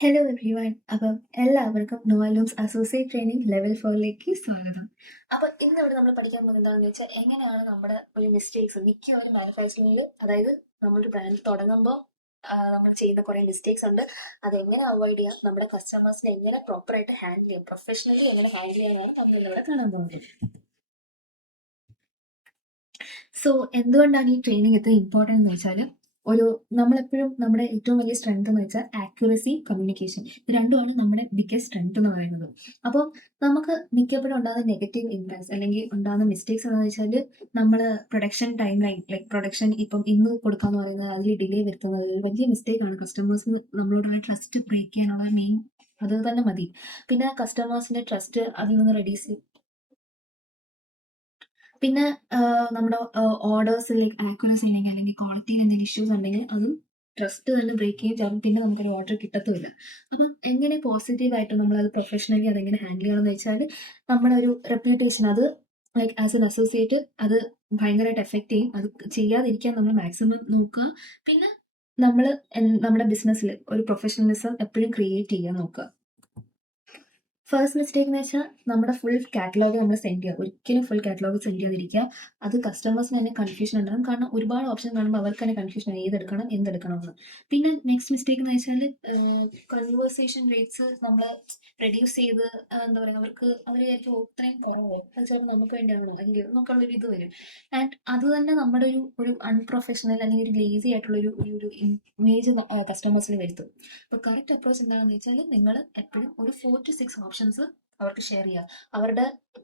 Hello everyone. അപ്പം എല്ലാവർക്കും നോവലൂംസ് associate training level 4ലേക്ക് സ്വാഗതം. അപ്പം ഇന്നിവിടെ നമ്മൾ പഠിക്കാൻ പോകുന്നത് എന്താണെന്ന് വെച്ചാൽ എങ്ങനെയാണ് നമ്മുടെ ഒരു മിസ്റ്റേക്സ് മിക്ക ഒരു മാനുഫാക്ചറിങ്ങിൽ, അതായത് നമ്മളൊരു ബ്രാൻഡ് തുടങ്ങുമ്പോൾ നമ്മൾ ചെയ്യുന്ന കുറേ മിസ്റ്റേക്സ് ഉണ്ട്. അതെങ്ങനെ അവോയ്ഡ് ചെയ്യാം, നമ്മുടെ കസ്റ്റമേഴ്സിനെ എങ്ങനെ പ്രോപ്പറായിട്ട് ഹാൻഡിൽ ചെയ്യാം, പ്രൊഫഷണലി എങ്ങനെ ഹാൻഡിൽ ചെയ്യാനാണ് നമ്മൾ ഇന്നിവിടെ കാണാൻ പോകുന്നത്. സോ എന്തുകൊണ്ടാണ് ഈ ട്രെയിനിങ് ഇത്ര ഇമ്പോർട്ടൻ്റ് എന്ന് വെച്ചാൽ, നമ്മളെപ്പോഴും നമ്മുടെ ഏറ്റവും വലിയ സ്ട്രെങ്ത് എന്ന് വെച്ചാൽ ആക്യുറസി, കമ്മ്യൂണിക്കേഷൻ. ഇത് രണ്ടുമാണ് നമ്മുടെ ബിഗ്ഗസ്റ്റ് സ്ട്രെങ്ത് എന്ന് പറയുന്നത്. അപ്പോൾ നമുക്ക് മിക്കപ്പോഴും ഉണ്ടാകുന്ന നെഗറ്റീവ് ഇമ്പാക്ട്സ് അല്ലെങ്കിൽ ഉണ്ടാകുന്ന മിസ്റ്റേക്സ് എന്ന് വെച്ചാൽ, നമ്മൾ production time line, like production ഇപ്പം ഇന്ന് കൊടുക്കാന്ന് പറയുന്നത് അതിൽ ഡിലേ വരുത്തുന്നത് ഒരു വലിയ മിസ്റ്റേക്കാണ്. കസ്റ്റമേഴ്സിന് നമ്മളോടുള്ള ട്രസ്റ്റ് ബ്രേക്ക് ചെയ്യാനുള്ള മെയിൻ അത് തന്നെ മതി. പിന്നെ കസ്റ്റമേഴ്സിന്റെ ട്രസ്റ്റ് അതിൽ നിന്ന് റെഡ്യൂസ്, പിന്നെ നമ്മുടെ ഓർഡേഴ്സിൽ ആക്യുറസി ഇല്ലെങ്കിൽ അല്ലെങ്കിൽ ക്വാളിറ്റിയിൽ എന്തെങ്കിലും ഇഷ്യൂസ് ഉണ്ടെങ്കിൽ അതും ട്രസ്റ്റ് തന്നെ ബ്രേക്ക് ചെയ്യും. പിന്നെ നമുക്കൊരു ഓർഡർ കിട്ടത്തുമില്ല. അപ്പം എങ്ങനെ പോസിറ്റീവായിട്ട് നമ്മളത് പ്രൊഫഷണലി അതെങ്ങനെ ഹാൻഡിൽ ചെയ്യണമെന്ന് വെച്ചാൽ, നമ്മുടെ ഒരു റെപ്യൂട്ടേഷൻ അത് ലൈക്ക് ആസ് എൻ അസോസിയേറ്റ് അത് ഭയങ്കരമായിട്ട് എഫക്റ്റ് ചെയ്യും. അത് ചെയ്യാതിരിക്കാൻ നമ്മൾ മാക്സിമം നോക്കുക. പിന്നെ നമ്മൾ നമ്മുടെ ബിസിനസ്സിൽ ഒരു പ്രൊഫഷണലിസം എപ്പോഴും ക്രിയേറ്റ് ചെയ്യാൻ നോക്കുക. ഫസ്റ്റ് മിസ്റ്റേക്ക് എന്ന് വെച്ചാൽ, നമ്മുടെ ഫുൾ കാറ്റലോഗ് നമ്മൾ സെൻഡ് ചെയ്യുക. ഒരിക്കലും ഫുൾ കാറ്റലോഗ് സെൻഡ് ചെയ്യാതിരിക്കുക. അത് കസ്റ്റമേഴ്സിന് തന്നെ കൺഫ്യൂഷൻ ഉണ്ടാകും. കാരണം ഒരുപാട് ഓപ്ഷൻ കാണുമ്പോൾ അവർക്ക് തന്നെ കൺഫ്യൂഷൻ ആണ് ഏതെടുക്കണം എന്തെടുക്കണം എന്ന്. പിന്നെ നെക്സ്റ്റ് മിസ്റ്റേക്ക് എന്ന് വെച്ചാൽ, കൺവേഴ്സേഷൻ റേറ്റ്സ് നമ്മൾ റെഡ്യൂസ് ചെയ്ത് എന്താ പറയുക, അവർ വിചാരിക്കും ഇത്രയും കുറവോ, അത് ചിലപ്പോൾ നമുക്ക് വേണ്ടിയാണോ അല്ലയോ എന്നൊക്കെയുള്ളൊരു ഇത് വരും. ആൻഡ് അത് തന്നെ നമ്മുടെ ഒരു അൺപ്രൊഫഷണൽ അല്ലെങ്കിൽ ഒരു ലേസി ആയിട്ടുള്ള ഒരു ഇമേജ് കസ്റ്റമേഴ്സിന് വരുത്തും. അപ്പോൾ കറക്റ്റ് അപ്രോച്ച് എന്താണെന്ന് വെച്ചാൽ, നിങ്ങൾ എപ്പോഴും ഒരു 4 to 6 ഓപ്ഷൻസ് അവർക്ക് ഷെയർ ചെയ്യുക.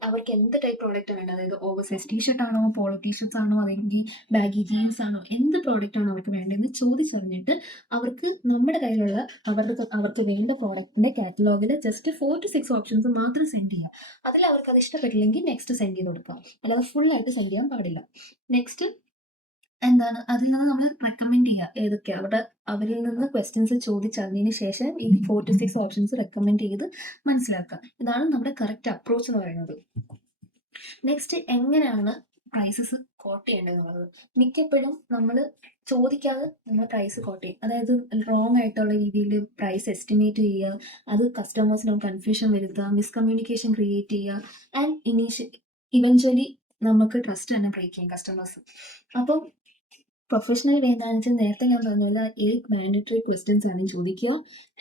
അവർക്ക് എന്ത് ടൈപ്പ് പ്രോഡക്റ്റ് വേണ്ടത്, അതായത് ഓവർ സൈസ് ടീഷർട്ട് ആണോ, പോളോ ടീഷർട്ട്സ് ആണോ, അല്ലെങ്കിൽ ബാഗി ജീൻസ് ആണോ, എന്ത് പ്രോഡക്റ്റ് ആണോ അവർക്ക് വേണ്ടതെന്ന് ചോദിച്ചറിഞ്ഞിട്ട് അവർക്ക് നമ്മുടെ കയ്യിലുള്ള അവർക്ക് വേണ്ട പ്രോഡക്റ്റിന്റെ കാറ്റലോഗിൽ ജസ്റ്റ് 4 to 6 ഓപ്ഷൻസ് മാത്രം സെൻഡ് ചെയ്യുക. അതിൽ അവർക്ക് അത് ഇഷ്ടപ്പെട്ടില്ലെങ്കിൽ നെക്സ്റ്റ് സെൻഡ് ചെയ്ത് കൊടുക്കുക. അല്ലാതെ ഫുൾ ആയിട്ട് സെൻഡ് ചെയ്യാൻ പാടില്ല. നെക്സ്റ്റ് അതിൽ നിന്ന് നമ്മൾ റെക്കമെൻഡ് ചെയ്യുക ഏതൊക്കെയാ അവരിൽ നിന്ന് ക്വസ്റ്റ്യൻസ് ചോദിച്ചറിഞ്ഞതിന് ശേഷം ഈ 4 to 6 ഓപ്ഷൻസ് റെക്കമെൻഡ് ചെയ്ത് മനസ്സിലാക്കുക. ഇതാണ് നമ്മുടെ കറക്റ്റ് അപ്രോച്ച് എന്ന് പറയുന്നത്. നെക്സ്റ്റ് എങ്ങനെയാണ് പ്രൈസസ് കോട്ട് ചെയ്യേണ്ടതെന്നുള്ളത്. മിക്കപ്പോഴും നമ്മൾ ചോദിക്കാതെ നമ്മൾ പ്രൈസ് കോട്ട് ചെയ്യും. അതായത് റോങ് ആയിട്ടുള്ള രീതിയിൽ പ്രൈസ് എസ്റ്റിമേറ്റ് ചെയ്യുക. അത് കസ്റ്റമേഴ്സിന് കൺഫ്യൂഷൻ വരുത്തുക, മിസ്കമ്മ്യൂണിക്കേഷൻ ക്രിയേറ്റ് ചെയ്യുക. ആൻഡ് ഇവഞ്ച്വലി നമുക്ക് ട്രസ്റ്റ് തന്നെ ബ്രേക്ക് ചെയ്യും കസ്റ്റമേഴ്സ്. അപ്പം പ്രൊഫഷണൽ വേ എന്താണെന്ന് വെച്ചാൽ, നേരത്തെ ഞാൻ പറഞ്ഞ പോലെ 8 മാൻഡറ്ററി ക്വസ്റ്റ്യൻസ് ആണ് ചോദിക്കുക.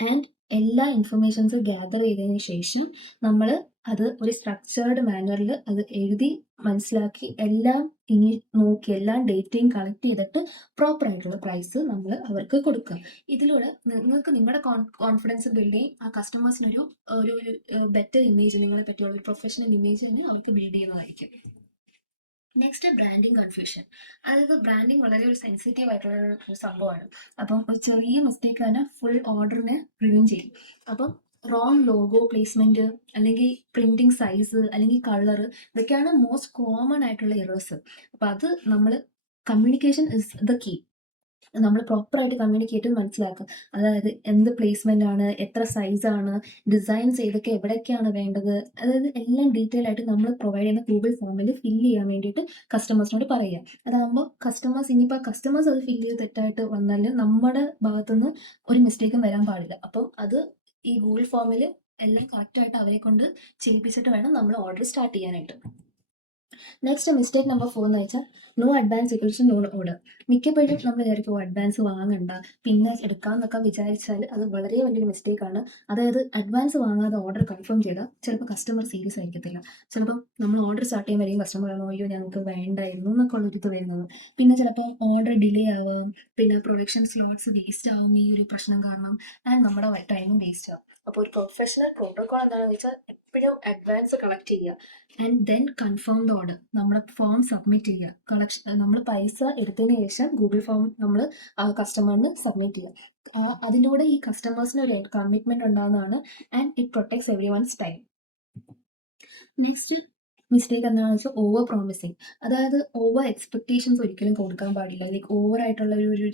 ആൻഡ് എല്ലാ ഇൻഫർമേഷൻസും ഗ്യാദർ ചെയ്തതിന് ശേഷം നമ്മൾ അത് ഒരു സ്ട്രക്ചേർഡ് മാനറിൽ അത് എഴുതി മനസ്സിലാക്കി എല്ലാം ഇനി നോക്കി എല്ലാം ഡേറ്റയും കളക്ട് ചെയ്തിട്ട് പ്രോപ്പർ ആയിട്ടുള്ള പ്രൈസ് നമ്മൾ അവർക്ക് കൊടുക്കുക. ഇതിലൂടെ നിങ്ങൾക്ക് നിങ്ങളുടെ കോൺഫിഡൻസ് ബിൽഡ് ചെയ്യും. ആ കസ്റ്റമേഴ്സിനൊരു ഒരു ബെറ്റർ ഇമേജ്, നിങ്ങളെ പറ്റിയുള്ള ഒരു പ്രൊഫഷണൽ ഇമേജ് തന്നെ അവർക്ക് ബിൽഡ് ചെയ്യുന്നതായിരിക്കും. Next branding confusion. അതായത് ബ്രാൻഡിങ് വളരെ ഒരു സെൻസിറ്റീവ് ആയിട്ടുള്ള ഒരു സംഭവമാണ്. അപ്പം ഒരു ചെറിയ മിസ്റ്റേക്ക് തന്നെ ഫുൾ ഓർഡറിനെ റിവ്യൂ ചെയ്യും. അപ്പം റോങ് ലോഗോ പ്ലേസ്മെന്റ്, അല്ലെങ്കിൽ പ്രിന്റിങ് സൈസ്, അല്ലെങ്കിൽ കളർ, ഇതൊക്കെയാണ് മോസ്റ്റ് കോമൺ ആയിട്ടുള്ള എറേഴ്സ്. അപ്പം അത് നമ്മൾ കമ്മ്യൂണിക്കേഷൻ ഇസ് ദ കീ. നമ്മൾ പ്രോപ്പറായിട്ട് കമ്മ്യൂണിക്കേറ്റ് ചെയ്ത് മനസ്സിലാക്കുക. അതായത് എന്ത് പ്ലേസ്മെന്റ് ആണ്, എത്ര സൈസാണ്, ഡിസൈൻസ് ഏതൊക്കെ എവിടെയൊക്കെയാണ് വേണ്ടത്, അതായത് എല്ലാം ഡീറ്റെയിൽ ആയിട്ട് നമ്മൾ പ്രൊവൈഡ് ചെയ്യുന്ന ഗൂഗിൾ ഫോമിൽ ഫില്ല് ചെയ്യാൻ വേണ്ടിയിട്ട് കസ്റ്റമേഴ്സിനോട് പറയുക. അതാകുമ്പോൾ ഇനിയിപ്പോൾ കസ്റ്റമേഴ്സ് അത് ഫില്ല് ചെയ്ത് തെറ്റായിട്ട് വന്നാൽ നമ്മുടെ ഭാഗത്തുനിന്ന് ഒരു മിസ്റ്റേക്കും വരാൻ പാടില്ല. അപ്പോൾ അത് ഈ ഗൂഗിൾ ഫോമിൽ എല്ലാം കറക്റ്റായിട്ട് അവരെ കൊണ്ട് ചെയ്യിപ്പിച്ചിട്ട് വേണം നമ്മൾ ഓർഡർ സ്റ്റാർട്ട് ചെയ്യാനായിട്ട്. നെക്സ്റ്റ് മിസ്റ്റേക്ക് നമ്പർ 4 എന്ന് വെച്ചാൽ, no advance equals no order. മിക്കപ്പോഴും നമ്മൾ വിചാരിക്കും അഡ്വാൻസ് വാങ്ങണ്ട പിന്നെ എടുക്കാമെന്നൊക്കെ വിചാരിച്ചാൽ അത് വളരെ വലിയൊരു മിസ്റ്റേക്കാണ്. അതായത് അഡ്വാൻസ് വാങ്ങാതെ ഓർഡർ കൺഫേം ചെയ്താൽ ചിലപ്പോൾ കസ്റ്റമർ സീരിയസ് ആയിരിക്കത്തില്ല. ചിലപ്പോൾ നമ്മൾ ഓർഡർ സ്റ്റാർട്ട് ചെയ്യുമ്പോഴേക്കും കസ്റ്റമർ പറയുന്നു അയ്യോ ഞങ്ങൾക്ക് വേണ്ടായിരുന്നു എന്നൊക്കെ ഉള്ളൊരിത് വരുന്നത്. പിന്നെ ചിലപ്പോൾ ഓർഡർ ഡിലേ ആവാം, പിന്നെ പ്രൊഡക്ഷൻ സ്ലോട്ട്സ് വേസ്റ്റ് ആവും ഈ ഒരു പ്രശ്നം കാരണം. ആൻഡ് നമ്മുടെ ടൈമും വേസ്റ്റ് ആവും. അപ്പോൾ ഒരു പ്രൊഫഷണൽ പ്രോട്ടോകോൾ എന്താണെന്ന് വെച്ചാൽ, എപ്പോഴും അഡ്വാൻസ് കളക്ട് ചെയ്യുക. And then confirm the order. നമ്മൾ ഫോം സബ്മിറ്റ് ചെയ്യുക. നമ്മൾ പൈസ എടുത്തതിന് ശേഷം ഗൂഗിൾ ഫോം നമ്മൾ കസ്റ്റമറിന് സബ്മിറ്റ് ചെയ്യുക. അതിലൂടെ ഈ കസ്റ്റമേഴ്സിന് ഒരു കമ്മിറ്റ്മെന്റ് ഉണ്ടാകുന്നതാണ്. And it protects everyone's time. Next mistake എന്താണെന്ന് വെച്ചാൽ, ഓവർ പ്രോമിസിങ്. അതായത് ഓവർ എക്സ്പെക്ടേഷൻസ് ഒരിക്കലും കൊടുക്കാൻ പാടില്ല. ലൈക്ക് ഓവർ ആയിട്ടുള്ള ഒരു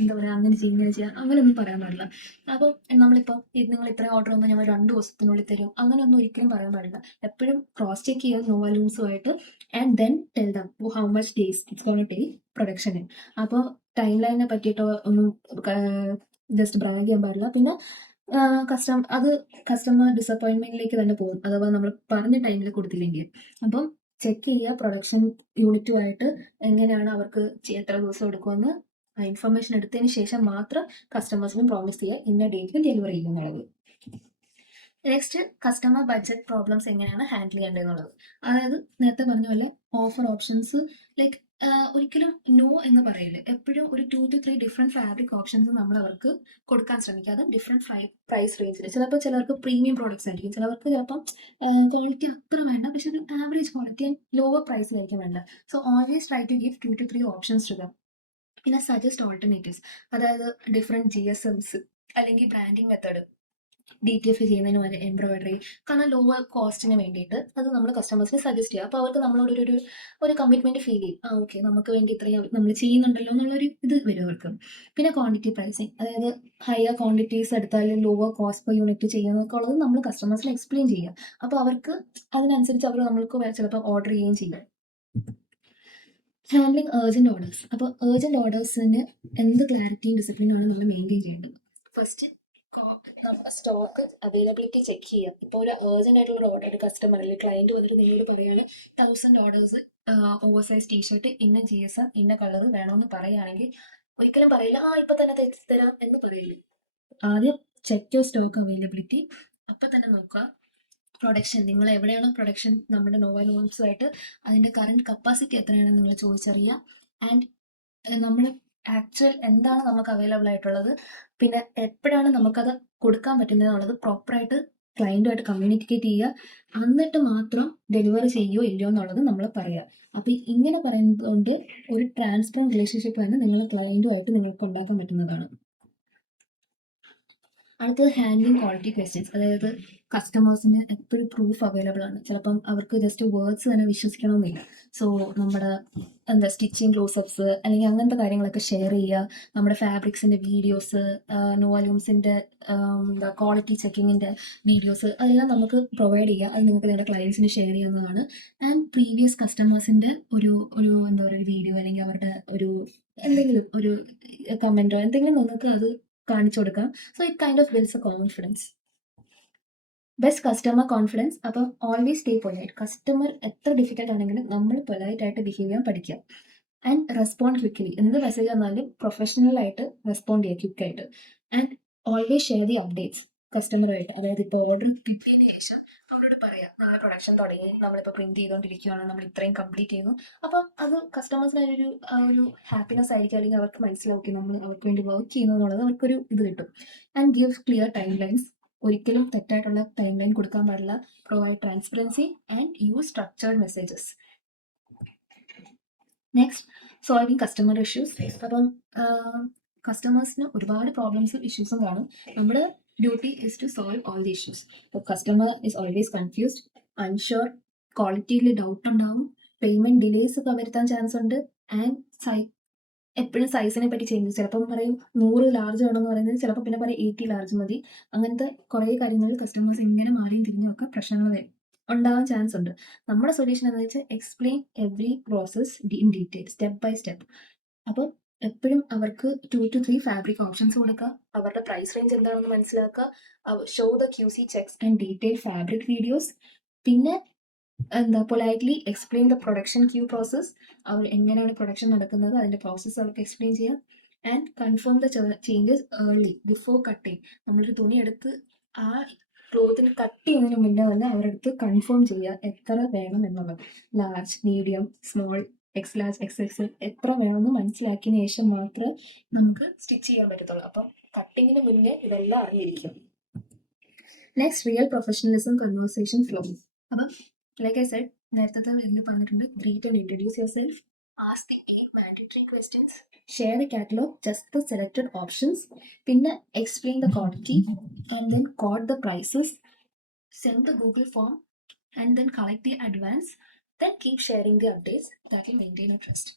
എന്താ പറയുക, അങ്ങനെ ചെയ്യുക ഇങ്ങനെ ചെയ്യുക അങ്ങനെയൊന്നും പറയാൻ പാടില്ല. അപ്പം നമ്മളിപ്പോൾ നിങ്ങൾ ഇത്രയും ഓർഡർ വന്നാൽ ഞങ്ങൾ 2 ദിവസത്തിനുള്ളിൽ തരും അങ്ങനെയൊന്നും ഒരിക്കലും പറയാൻ പാടില്ല. എപ്പോഴും ക്രോസ് ചെക്ക് ചെയ്യുക നോവലൂസുമായിട്ട്. And then tell them how much days it's gonna take പ്രൊഡക്ഷന്. അപ്പോൾ ടൈം ലൈനിനെ പറ്റിയിട്ടോ ഒന്നും ജസ്റ്റ് ബ്രാഗ് ചെയ്യാൻ പാടില്ല. പിന്നെ അത് കസ്റ്റമർ ഡിസപ്പോയിൻമെന്റിലേക്ക് തന്നെ പോകും, അഥവാ നമ്മൾ പറഞ്ഞ ടൈമിൽ കൊടുത്തില്ലെങ്കിൽ. അപ്പം ചെക്ക് ചെയ്യുക പ്രൊഡക്ഷൻ യൂണിറ്റുമായിട്ട് എങ്ങനെയാണ് അവർക്ക് എത്ര ദിവസം എടുക്കുമെന്ന് ആ ഇൻഫർമേഷൻ എടുത്തതിന് ശേഷം മാത്രം കസ്റ്റമേഴ്സിനും പ്രോമിസ് ചെയ്യുക ഇന്ന ഡേറ്റിൽ ഡെലിവറി ചെയ്യുന്നുള്ളത്. നെക്സ്റ്റ്, കസ്റ്റമർ ബഡ്ജറ്റ് പ്രോബ്ലംസ് എങ്ങനെയാണ് ഹാൻഡിൽ ചെയ്യേണ്ടതെന്നുള്ളത്. അതായത് നേരത്തെ പറഞ്ഞ പോലെ ഓഫർ ഓപ്ഷൻസ് ലൈക്ക് ഒരിക്കലും നോ എന്ന് പറയില്ല. എപ്പോഴും ഒരു 2 to 3 ഡിഫറെൻറ്റ് ഫാബ്രിക് ഓപ്ഷൻസ് നമ്മൾ അവർക്ക് കൊടുക്കാൻ ശ്രമിക്കുക. അത് ഡിഫറെൻറ്റ് പ്രൈസ് റേഞ്ചിൽ. ചിലപ്പോൾ ചിലർക്ക് പ്രീമിയം പ്രോഡക്ട്സ് ആയിരിക്കും, ചിലവർക്ക് ചിലപ്പം ക്വാളിറ്റി അത്ര വേണ്ട, പക്ഷെ ഒരു ആവറേജ് ക്വാളിറ്റി ആൻഡ് ലോവർ പ്രൈസിലായിരിക്കും വേണ്ട. So always try to give 2 to 3 options to them. പിന്നെ സജസ്റ്റ് ഓൾട്ടർനേറ്റീവ്സ്, അതായത് ഡിഫറെൻറ്റ് GSMs അല്ലെങ്കിൽ ബ്രാൻഡിങ് മെത്തേഡ്, DTF ചെയ്യുന്നതിന് വരെ എംബ്രോയിഡറി, കാരണം ലോവർ കോസ്റ്റിന് വേണ്ടിയിട്ട് അത് നമ്മൾ കസ്റ്റമേഴ്സിന് സജസ്റ്റ് ചെയ്യുക. അപ്പോൾ അവർക്ക് നമ്മളോട് ഒരു കമ്മിറ്റ്മെന്റ് ഫീൽ ചെയ്യും. ഓക്കെ, നമുക്ക് വേണ്ടി ഇത്രയും നമ്മൾ ചെയ്യുന്നുണ്ടല്ലോ എന്നുള്ളൊരു ഇത് വരും അവർക്ക്. പിന്നെ ക്വാണ്ടിറ്റി പ്രൈസിങ്, അതായത് ഹയർ ക്വാണ്ടിറ്റീസ് എടുത്താലും ലോവർ കോസ്റ്റ് പെർ യൂണിറ്റ് ചെയ്യുന്നതൊക്കെ ഉള്ളത് നമ്മൾ കസ്റ്റമേഴ്സിന് എക്സ്പ്ലെയിൻ ചെയ്യുക. അപ്പോൾ അവർക്ക് അതിനനുസരിച്ച് അവർ നമ്മൾക്ക് ചിലപ്പോൾ ഓർഡർ ചെയ്യുകയും ചെയ്യും. Handling urgent orders. അപ്പോൾ ഏർജന്റ് ഓർഡേഴ്സിന് എന്ത് ക്ലാരിറ്റിയും ഡിസിപ്ലിനാണ് നമ്മൾ മെയിൻറ്റെയിൻ ചെയ്യേണ്ടത്. ഫസ്റ്റ്, നമ്മുടെ സ്റ്റോക്ക് അവൈലബിലിറ്റി ചെക്ക് ചെയ്യുക. ഇപ്പോൾ ഒരു ഏർജന്റ് ആയിട്ടുള്ള ഒരു ഓർഡർ, ഒരു കസ്റ്റമർ അല്ലെങ്കിൽ ക്ലയന്റ് വന്നിട്ട് നിങ്ങളോട് പറയാണ് 1000 ഓർഡേഴ്സ് ഓവർ സൈസ് ടീഷർട്ട് ഇന്ന GSM ഇന്ന കളർ വേണമെന്ന് പറയുകയാണെങ്കിൽ ഒരിക്കലും പറയില്ല ഇപ്പൊ തന്നെ തരാം എന്ന് പറയില്ല. ആദ്യം ചെക്ക് യുവർ സ്റ്റോക്ക് അവൈലബിലിറ്റി. അപ്പൊ തന്നെ നോക്കുക പ്രൊഡക്ഷൻ, നിങ്ങൾ എവിടെയാണോ പ്രൊഡക്ഷൻ നമ്മുടെ നോവൽ ലോൺസുമായിട്ട് അതിന്റെ കറന്റ് കപ്പാസിറ്റി എത്രയാണെന്ന് നിങ്ങൾ ചോദിച്ചറിയുക. ആൻഡ് നമ്മൾ ആക്ച്വൽ എന്താണ് നമുക്ക് അവൈലബിൾ ആയിട്ടുള്ളത്, പിന്നെ എപ്പോഴാണ് നമുക്കത് കൊടുക്കാൻ പറ്റുന്നത് എന്നുള്ളത് പ്രോപ്പറായിട്ട് ക്ലയൻറ്റുമായിട്ട് കമ്മ്യൂണിക്കേറ്റ് ചെയ്യുക. എന്നിട്ട് മാത്രം ഡെലിവറി ചെയ്യുമോ ഇല്ലയോ എന്നുള്ളത് നമ്മൾ പറയുക. അപ്പം ഇങ്ങനെ പറയുന്നത് കൊണ്ട് ഒരു ട്രാൻസ്പെറൻറ്റ് റിലേഷൻഷിപ്പ് തന്നെ നിങ്ങൾ ക്ലയൻറ്റുമായിട്ട് നിങ്ങൾക്ക് ഉണ്ടാക്കാൻ പറ്റുന്നതാണ്. അടുത്തത് ഹാൻഡ്ലിങ് ക്വാളിറ്റി ക്വസ്റ്റ്യൻസ്, അതായത് കസ്റ്റമേഴ്സിന് എപ്പോഴും പ്രൂഫ് അവൈലബിൾ ആണ്. ചിലപ്പം അവർക്ക് ജസ്റ്റ് വേർഡ്സ് തന്നെ വിശ്വസിക്കണമെന്നില്ല. സോ നമ്മുടെ സ്റ്റിച്ചിങ് ക്ലോസപ്സ് അല്ലെങ്കിൽ അങ്ങനത്തെ കാര്യങ്ങളൊക്കെ ഷെയർ ചെയ്യുക. നമ്മുടെ ഫാബ്രിക്സിൻ്റെ വീഡിയോസ്, നോവലൂംസിൻ്റെ ക്വാളിറ്റി ചെക്കിങ്ങിൻ്റെ വീഡിയോസ്, അതെല്ലാം നമുക്ക് പ്രൊവൈഡ് ചെയ്യുക. അത് നിങ്ങൾക്ക് നിങ്ങളുടെ ക്ലയൻസിന് ഷെയർ ചെയ്യാവുന്നതാണ്. ആൻഡ് പ്രീവിയസ് കസ്റ്റമേഴ്സിൻ്റെ ഒരു വീഡിയോ അല്ലെങ്കിൽ അവരുടെ എന്തെങ്കിലും ഒരു കമൻറ്റോ എന്തെങ്കിലും നിങ്ങൾക്ക് അത് കാണിച്ചു കൊടുക്കാം. So it kind of builds a confidence. Best customer confidence. അപ്പം ഓൾവേസ് സ്റ്റേ പൊലൈറ്റ്. കസ്റ്റമർ എത്ര ഡിഫിക്കൽട്ട് ആണെങ്കിലും നമ്മൾ പൊലൈറ്റ് ആയിട്ട് ബിഹേവ് ചെയ്യാൻ പഠിക്കുക. And respond quickly. എന്ത് മെസ്സേജ് വന്നാലും പ്രൊഫഷണൽ ആയിട്ട് റെസ്പോണ്ട് ചെയ്യുക ക്വിക്കായിട്ട്. And always share the updates കസ്റ്റമറുമായിട്ട്. അതായത് ഇപ്പോൾ ഓർഡർ കിട്ടിയതിന് ശേഷം അവരോട് പറയാം നാളെ പ്രൊഡക്ഷൻ തുടങ്ങി, നമ്മളിപ്പോൾ പ്രിന്റ് ചെയ്തുകൊണ്ടിരിക്കുകയാണ്, നമ്മൾ ഇത്രയും കംപ്ലീറ്റ് ചെയ്യുന്നു. അപ്പം അത് കസ്റ്റമേഴ്സിന് ഒരു ഹാപ്പിനെസ് ആയിരിക്കും, അല്ലെങ്കിൽ അവർക്ക് മനസ്സിലാക്കി നമ്മൾ അവർക്ക് വേണ്ടി വർക്ക് ചെയ്യുന്നു എന്നുള്ളത് അവർക്കൊരു ഇത് കിട്ടും. And give clear time lines. ഒരിക്കലും തെറ്റായിട്ടുള്ള ടൈം ലൈൻ കൊടുക്കാൻ പാടില്ല. Provide transparency and use structured messages. Next, solving customer issues. അപ്പം കസ്റ്റമേഴ്സിന് ഒരുപാട് പ്രോബ്ലംസും ഇഷ്യൂസും കാണും. നമ്മുടെ duty is to solve all the issues. ഇപ്പോൾ customer is always confused, unsure, ക്വാളിറ്റിയിൽ ഡൗട്ട് ഉണ്ടാവും, പേയ്മെന്റ് ഡിലേസ് ഒക്കെ വരുത്താൻ ചാൻസ് ഉണ്ട്. ആൻഡ് എപ്പോഴും സൈസിനെ പറ്റി ചെയ്യുന്നത്, ചിലപ്പം പറയും 100 ലാർജ് വേണമെന്ന് പറയുന്നത്, ചിലപ്പോൾ പിന്നെ പറയും 80 ലാർജ് മതി. അങ്ങനത്തെ കുറേ കാര്യങ്ങൾ കസ്റ്റമേഴ്സ് ഇങ്ങനെ മാറിയും തിരിഞ്ഞും ഒക്കെ പ്രശ്നങ്ങൾ ഉണ്ടാകാൻ ചാൻസ് ഉണ്ട്. നമ്മുടെ സൊല്യൂഷൻ എന്ന് വെച്ചാൽ explain every process in detail, step by step. അപ്പോൾ എപ്പോഴും അവർക്ക് 2 to 3 ഫാബ്രിക് ഓപ്ഷൻസ് കൊടുക്കുക, അവരുടെ പ്രൈസ് റേഞ്ച് എന്താണെന്ന് മനസ്സിലാക്കുക, show the QC checks and detail fabric videos. പിന്നെ politely explain the production queue process. അവർ എങ്ങനെയാണ് പ്രൊഡക്ഷൻ നടക്കുന്നത് അതിൻ്റെ പ്രോസസ്സ് അവർക്ക് എക്സ്പ്ലെയിൻ ചെയ്യാം. And confirm the changes early before cutting. നമ്മളൊരു തുണി എടുത്ത് ആ ക്ലോത്തിന് കട്ട് ചെയ്യുന്നതിന് മുന്നേ തന്നെ അവരുടെ അടുത്ത് കൺഫേം ചെയ്യുക എത്ര വേണം എന്നുള്ളത്. Large, medium, small, X large, XXL എത്ര വേണമെന്ന് മനസ്സിലാക്കിയതിന് ശേഷം മാത്രമേ നമുക്ക് സ്റ്റിച്ച് ചെയ്യാൻ പറ്റത്തുള്ളൂ. അപ്പം കട്ടിങ്ങിന് മുന്നേ ഇതെല്ലാം അറിഞ്ഞിരിക്കും. Next, real professionalism conversation flow. അപ്പം ലൈക്ക് ഐ സെഡ്, നേരത്തെ ഇതിൽ പറഞ്ഞിട്ടുണ്ട്, greet and introduce yourself, ask the 8 mandatory questions, share the catalogue, just the selected options, പിന്നെ explain the quantity and then quote the prices, send the Google form and then collect the advance, then keep sharing the updates that will maintain a trust.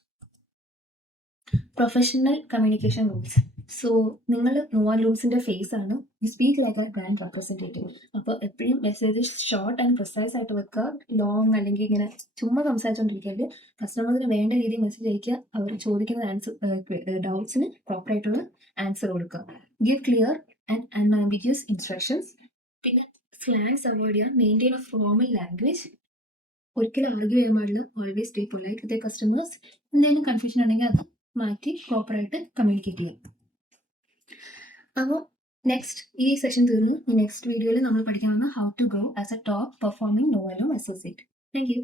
Professional communication rules. So നിങ്ങൾ നോവലൂംസിൻ്റെ face ആണ്, you speak like A brand representative. അപ്പോൾ എപ്പോഴും message short and precise ആയിട്ട് വെക്കുക. Long അല്ലെങ്കിൽ ഇങ്ങനെ ചുമ്മാ സംസാരിച്ചുകൊണ്ടിരിക്കരുത്. കസ്റ്റമേഴ്സിന് വേണ്ട രീതിയിൽ മെസ്സേജ് അയക്കുക. അവർ ചോദിക്കുന്ന ഡൗട്ട്സിന് പ്രോപ്പറായിട്ടുള്ള ആൻസർ കൊടുക്കുക. Give clear and unambiguous instructions. പിന്നെ സ്ലാങ്സ് അവോയ്ഡ് ചെയ്യുക, മെയിൻറ്റെയിൻ എ ഫോർമൽ ലാംഗ്വേജ്, ഒരിക്കലും ആർഗ്യൂ ചെയ്യാൻ പാടില്ല, always stay polite with customers. എന്തെങ്കിലും കൺഫ്യൂഷൻ ഉണ്ടെങ്കിൽ അത് മാറ്റി പ്രോപ്പറായിട്ട് കമ്മ്യൂണിക്കേറ്റ് ചെയ്യാം. അപ്പോൾ നെക്സ്റ്റ് ഈ സെഷൻ തീർന്നു. ഈ നെക്സ്റ്റ് വീഡിയോയിൽ നമ്മൾ പഠിക്കാൻ വന്ന how to grow as a top performing നോവലും അസോസിയേറ്റ്. Thank U.